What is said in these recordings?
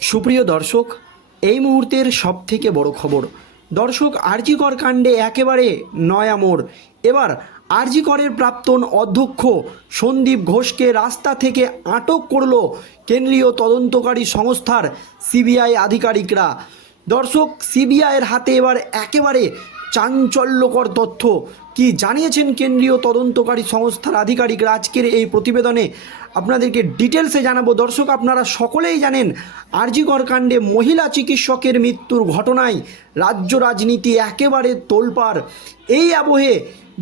সুপ্রিয় দর্শক, এই মুহূর্তের সবথেকে বড় খবর, দর্শক আরজিকর কাণ্ডে একেবারে নয়া মোড়। এবার আরজিকরের প্রাক্তন অধ্যক্ষ সন্দীপ ঘোষকে রাস্তা থেকে আটক করল কেন্দ্রীয় তদন্তকারী সংস্থার সিবিআই আধিকারিকরা। দর্শক সিবিআইয়ের হাতে এবার একেবারে চাঞ্চল্যকর তথ্য। কি জানিয়েছেন কেন্দ্রীয় তদন্তকারী সংস্থার আধিকারিকরা আজকের এই প্রতিবেদনে? আপনাদেরকে ডিটেলসে জানাব। দর্শক, আপনারা সকলেই জানেন আরজিকর কাণ্ডে মহিলা চিকিৎসকের মৃত্যুর ঘটনায় রাজ্য রাজনীতি একেবারে তোলপাড়। এই আবহে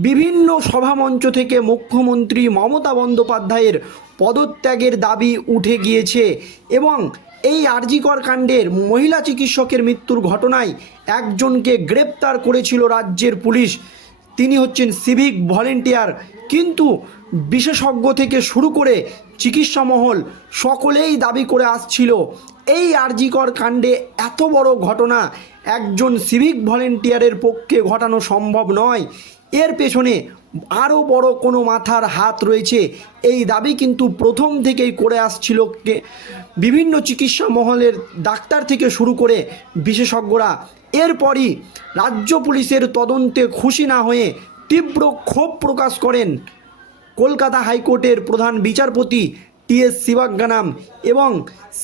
বিভিন্ন সভামঞ্চ থেকে মুখ্যমন্ত্রী মমতা বন্দ্যোপাধ্যায়ের পদত্যাগের দাবি উঠে গিয়েছে এবং এই আরজিকর কাণ্ডের মহিলা চিকিৎসকের মৃত্যুর ঘটনায় একজনকে গ্রেপ্তার করেছিল রাজ্যের পুলিশ। তিনি হচ্ছেন সিভিক ভলেন্টিয়ার কিন্তু বিশেষজ্ঞ থেকে শুরু করে চিকিৎসা মহল সকলেই দাবি করে আসছিল, এই আরজিকর কাণ্ডে এত বড় ঘটনা একজন সিভিক ভলেন্টিয়ারের পক্ষে ঘটানো সম্ভব নয়। এর পেছনে আরও বড় কোনো মাথার হাত রয়েছে। এই দাবি কিন্তু প্রথম থেকেই করে আসছিল বিভিন্ন চিকিৎসা মহলের ডাক্তার থেকে শুরু করে বিশেষজ্ঞরা। এরপরই রাজ্য পুলিশের তদন্তে খুশি না হয়ে তীব্র ক্ষোভ প্রকাশ করেন কলকাতা হাইকোর্টের প্রধান বিচারপতি টি এস শিবাজ্ঞানাম এবং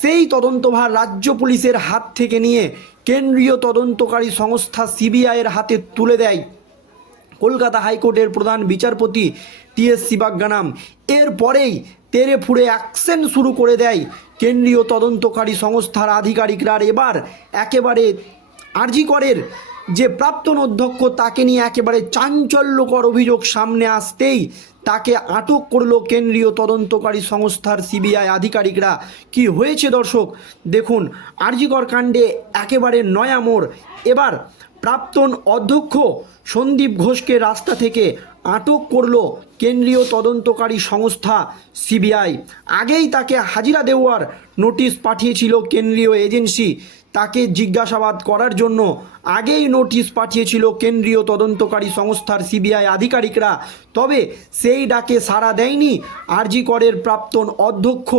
সেই তদন্তভার রাজ্য পুলিশের হাত থেকে নিয়ে কেন্দ্রীয় তদন্তকারী সংস্থা সিবিআইয়ের হাতে তুলে দেয়। কলকাতা হাইকোর্টের প্রধান বিচারপতি টি এস শিবাজ্ঞানাম এরপরেই তেরে ফুড়ে অ্যাকশন শুরু করে দেয় কেন্দ্রীয় তদন্তকারী সংস্থার আধিকারিকরা। এবার একেবারে আরজিকরের যে প্রাক্তন অধ্যক্ষ, তাকে নিয়ে একেবারে চাঞ্চল্যকর অভিযোগ সামনে আসতেই তাকে আটক করল কেন্দ্রীয় তদন্তকারী সংস্থার সিবিআই আধিকারিকরা। কি হয়েছে দর্শক, দেখুন আরজিকর কাণ্ডে একেবারে নয়া মোড়। এবার প্রাক্তন অধ্যক্ষ সন্দীপ ঘোষকে রাস্তা থেকে আটক করল কেন্দ্রীয় তদন্তকারী সংস্থা সিবিআই। আগেই তাকে হাজিরা দেওয়ার নোটিশ পাঠিয়েছিল কেন্দ্রীয় এজেন্সি তাকে জিজ্ঞাসাবাদ করার জন্য আগেই নোটিশ পাঠিয়েছিল কেন্দ্রীয় তদন্তকারী সংস্থার সিবিআই আধিকারিকরা। তবে সেই ডাকে সাড়া দেয়নি আরজি করের প্রাক্তন অধ্যক্ষ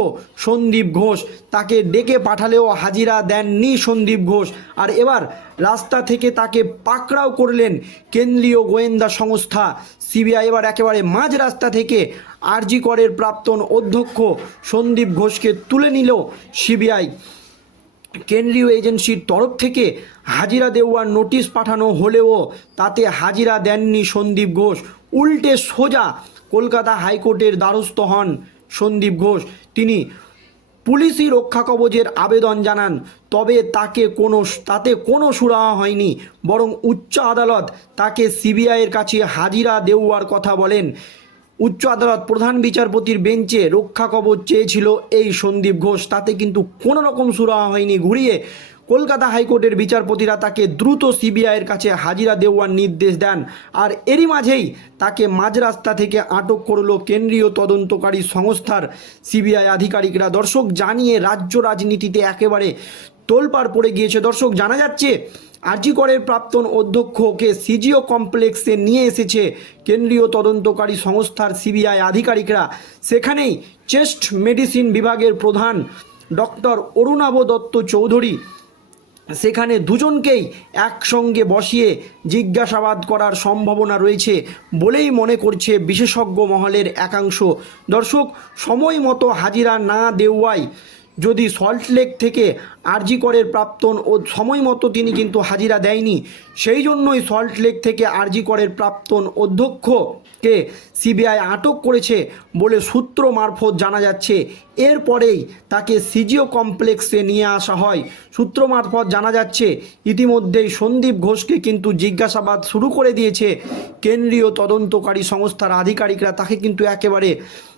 সন্দীপ ঘোষ। তাকে ডেকে পাঠালেও হাজিরা দেননি সন্দীপ ঘোষ। আর এবার রাস্তা থেকে তাকে পাকড়াও করলেন কেন্দ্রীয় গোয়েন্দা সংস্থা। সিবিআই এবার একেবারে মাঝ রাস্তা থেকে আরজি করের প্রাক্তন অধ্যক্ষ সন্দীপ ঘোষকে তুলে নিল সিবিআই। কেন্দ্রীয় এজেন্সির তরফ থেকে হাজিরা দেওয়ার নোটিশ পাঠানো হলেও তাতে হাজিরা দেননি সন্দীপ ঘোষ। উল্টে সোজা কলকাতা হাইকোর্টের দ্বারস্থ হন সন্দীপ ঘোষ। তিনি পুলিশি রক্ষা কবচের আবেদন জানান, তবে তাকে কোনো তাতে কোনো সুরাহা হয়নি, বরং উচ্চ আদালত তাকে সিবিআইয়ের কাছে হাজিরা দেওয়ার কথা বলেন। উচ্চ আদালত প্রধান বিচারপতির বেঞ্চে রক্ষা কবচ চেয়েছিল এই সন্দীপ ঘোষ। তাতে কিন্তু কোনো রকম সুরাহা হয়নি ঘুরিয়ে কলকাতা হাইকোর্টের বিচারপতিরা তাকে দ্রুত সিবিআইয়ের কাছে হাজিরা দেওয়ার নির্দেশ দেন। আর এরই মাঝেই তাকে মাঝ রাস্তা থেকে আটক করল কেন্দ্রীয় তদন্তকারী সংস্থার সিবিআই আধিকারিকরা। দর্শক, জানিয়ে রাজ্য রাজনীতিতে একেবারে তোলপাড় পড়ে গিয়েছে। দর্শক, জানা যাচ্ছে আরজিকরের প্রাক্তন অধ্যক্ষকে সিজিও কমপ্লেক্সে নিয়ে এসেছে কেন্দ্রীয় তদন্তকারী সংস্থার সিবিআই আধিকারিকরা। সেখানেই চেস্ট মেডিসিন বিভাগের প্রধান ডক্টর অরুণাভ দত্ত চৌধুরী সেখানে দুজনকেই একসঙ্গে বসিয়ে জিজ্ঞাসাবাদ করার সম্ভাবনা রয়েছে বলেই মনে করছে বিশেষজ্ঞ মহলের একাংশ। দর্শক, সময় মতো হাজিরা না দেওয়ায় যদি সল্টলেক থেকে আরজি করের প্রাক্তন ও সময় মতো তিনি কিন্তু হাজিরা দেয়নি, সেই জন্যই সল্টলেক থেকে আরজি করের প্রাপ্তন অধ্যক্ষকে সিবিআই আটক করেছে বলে সূত্র মারফত জানা যাচ্ছে। এরপরেই তাকে সিজিও কমপ্লেক্সে নিয়ে আসা হয়। সূত্র মারফত জানা যাচ্ছে, ইতিমধ্যেই সন্দীপ ঘোষকে কিন্তু জিজ্ঞাসাবাদ শুরু করে দিয়েছে। কেন্দ্রীয় তদন্তকারী সংস্থার আধিকারিকরা তাকে কিন্তু একেবারে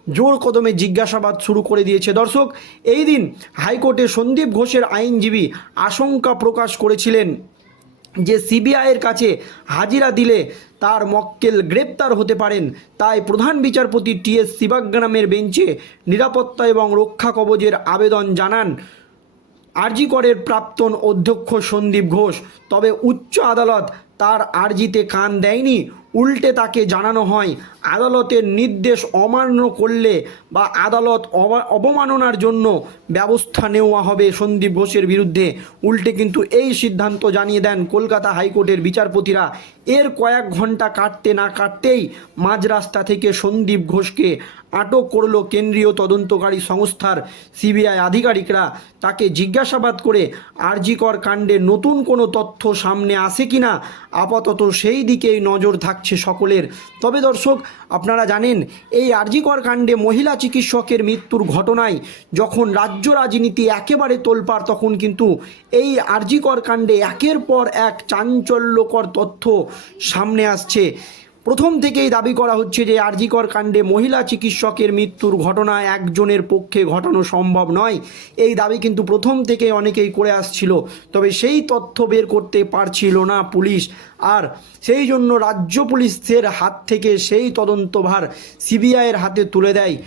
জোর কদমে জিজ্ঞাসাবাদ শুরু করে দিয়েছে। দর্শক, এই দিন হাইকোর্টে সন্দীপ ঘোষের আইনজীবী আশঙ্কা প্রকাশ করেছিলেন যে সিবিআইয়ের কাছে হাজিরা দিলে তার মক্কেল গ্রেপ্তার হতে পারেন। তাই প্রধান বিচারপতি টি এস শিবাগ্রামের বেঞ্চে নিরাপত্তা এবং রক্ষা কবচের আবেদন জানান। আরজি করের প্রাক্তন অধ্যক্ষ সন্দীপ ঘোষ, তবে উচ্চ আদালত তার আর্জিতে কান দেয়নি। উল্টে তাকে জানানো হয়, আদালতের নির্দেশ অমান্য করলে বা আদালত অবা- অবমাননার জন্য ব্যবস্থা নেওয়া হবে সন্দীপ ঘোষের বিরুদ্ধে। উল্টে কিন্তু এই সিদ্ধান্ত জানিয়ে দেন কলকাতা হাইকোর্টের বিচারপতিরা। এর কয়েক ঘণ্টা কাটতে না কাটতেই মাঝ রাস্তা থেকে সন্দীপ ঘোষকে আটক করল কেন্দ্রীয় তদন্তকারী সংস্থার সিবিআই আধিকারিকরা। তাকে জিজ্ঞাসাবাদ করে আরজিকর কাণ্ডে নতুন কোনো তথ্য সামনে আসে কিনা? আপাতত সেই দিকেই নজর থাকছে সকলের। তবে দর্শক, আপনারা জানেন, এই আরজিকর কাণ্ডে মহিলা চিকিৎসকের মৃত্যুর ঘটনায় যখন রাজ্য রাজনীতি একেবারে তোলপাড়, তখন কিন্তু এই আরজিকর কাণ্ডে একের পর এক চাঞ্চল্যকর তথ্য সামনে আসছে। প্রথম থেকেই দাবি করা হচ্ছে যে আরজিকর কাণ্ডে মহিলা চিকিৎসকের মৃত্যুর ঘটনা একজনের পক্ষে ঘটানো সম্ভব নয়। এই দাবি কিন্তু প্রথম থেকে অনেকেই করে আসছিল। তবে সেই তথ্য বের করতে পারছিল না পুলিশ। আর সেই জন্য রাজ্য পুলিশের হাত থেকে সেই তদন্তভার সিবিআইয়ের হাতে তুলে দেয়।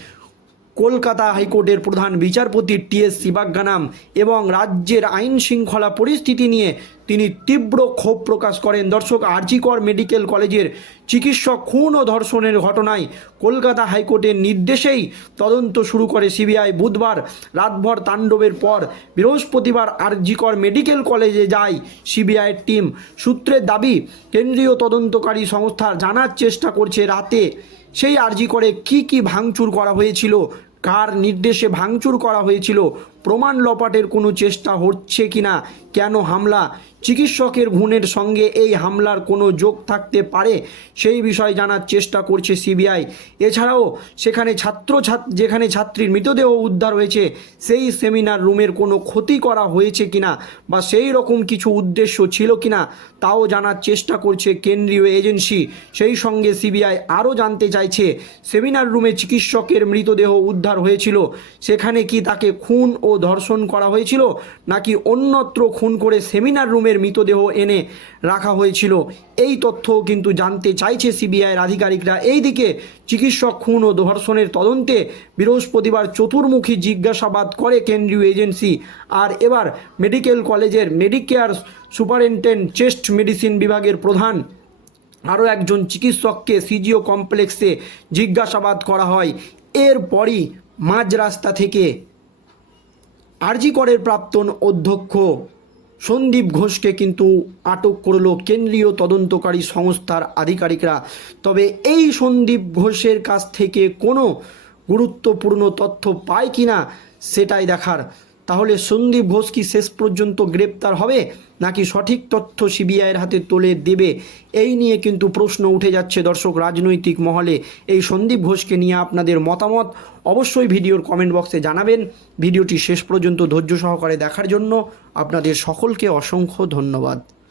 কলকাতা হাইকোর্টের প্রধান বিচারপতি টি এস শিবাজ্ঞানাম এবং রাজ্যের আইন শৃঙ্খলা পরিস্থিতি নিয়ে তিনি তীব্র ক্ষোভ প্রকাশ করেন। দর্শক, আরজিকর মেডিকেল কলেজের চিকিৎসক খুন ও ধর্ষণের ঘটনায় কলকাতা হাইকোর্টের নির্দেশেই তদন্ত শুরু করে সিবিআই। বুধবার, রাতভর তাণ্ডবের পর বৃহস্পতিবার আরজিকর মেডিকেল কলেজে যায় সিবিআইয়ের টিম। সূত্রের দাবি, কেন্দ্রীয় তদন্তকারী সংস্থা জানার চেষ্টা করছে রাতে। সেই আর্জি করে কি কি ভাঙচুর করা হয়েছিল কার নির্দেশে ভাঙচুর করা হয়েছিল? প্রমাণ লপাটের কোনো চেষ্টা হচ্ছে কিনা কেন হামলা? চিকিৎসকের গুণের সঙ্গে এই হামলার কোনো যোগ থাকতে পারে? সেই বিষয়ে জানার চেষ্টা করছে সিবিআই। এছাড়াও সেখানে ছাত্র ছাত যেখানে ছাত্রীর মৃতদেহ উদ্ধার হয়েছে, সেই সেমিনার রুমের কোনো ক্ষতি করা হয়েছে কিনা বা সেই রকম কিছু উদ্দেশ্য ছিল কিনা তাও জানার চেষ্টা করছে কেন্দ্রীয় এজেন্সি। সেই সঙ্গে সিবিআই আরও জানতে চাইছে, সেমিনার রুমে চিকিৎসকের মৃতদেহ উদ্ধার হয়েছিল। সেখানে কি তাকে খুন ধর্ষণ করা হয়েছিল, নাকি অন্যত্র খুন করে সেমিনার রুমের মৃতদেহ এনে রাখা হয়েছিল? এই তথ্য কিন্তু জানতে চাইছে সিবিআইয়ের আধিকারিকরা। এইদিকে চিকিৎসক খুন ও ধর্ষণের তদন্তে বৃহস্পতিবার চতুর্মুখী জিজ্ঞাসাবাদ করে কেন্দ্রীয় এজেন্সি। আর এবার মেডিকেল কলেজের মেডিকেয়ার সুপারিনটেন্ডেন্ট চেস্ট মেডিসিন বিভাগের প্রধান আরও একজন চিকিৎসককে সিজিও কমপ্লেক্সে জিজ্ঞাসাবাদ করা হয়। এরপরই মাঝ রাস্তা থেকে আরজি করের প্রাক্তন অধ্যক্ষ সন্দীপ ঘোষকে কিন্তু আটক করল কেন্দ্রীয় তদন্তকারী সংস্থার আধিকারিকরা। তবে এই সন্দীপ ঘোষের কাছ থেকে কোনো গুরুত্বপূর্ণ তথ্য পায় কিনা, সেটাই দেখার তাহলে সন্দীপ ঘোষ কি শেষ পর্যন্ত গ্রেপ্তার হবে? নাকি সঠিক তথ্য সিবিআইয়ের হাতে তুলে দেবে? এই নিয়ে কিন্তু প্রশ্ন উঠে যাচ্ছে দর্শক রাজনৈতিক মহলে। এই সন্দীপ ঘোষকে নিয়ে আপনাদের মতামত অবশ্যই ভিডিওর কমেন্ট বক্সে জানাবেন। ভিডিওটি শেষ পর্যন্ত ধৈর্য সহকারে দেখার জন্য আপনাদের সকলকে অসংখ্য ধন্যবাদ।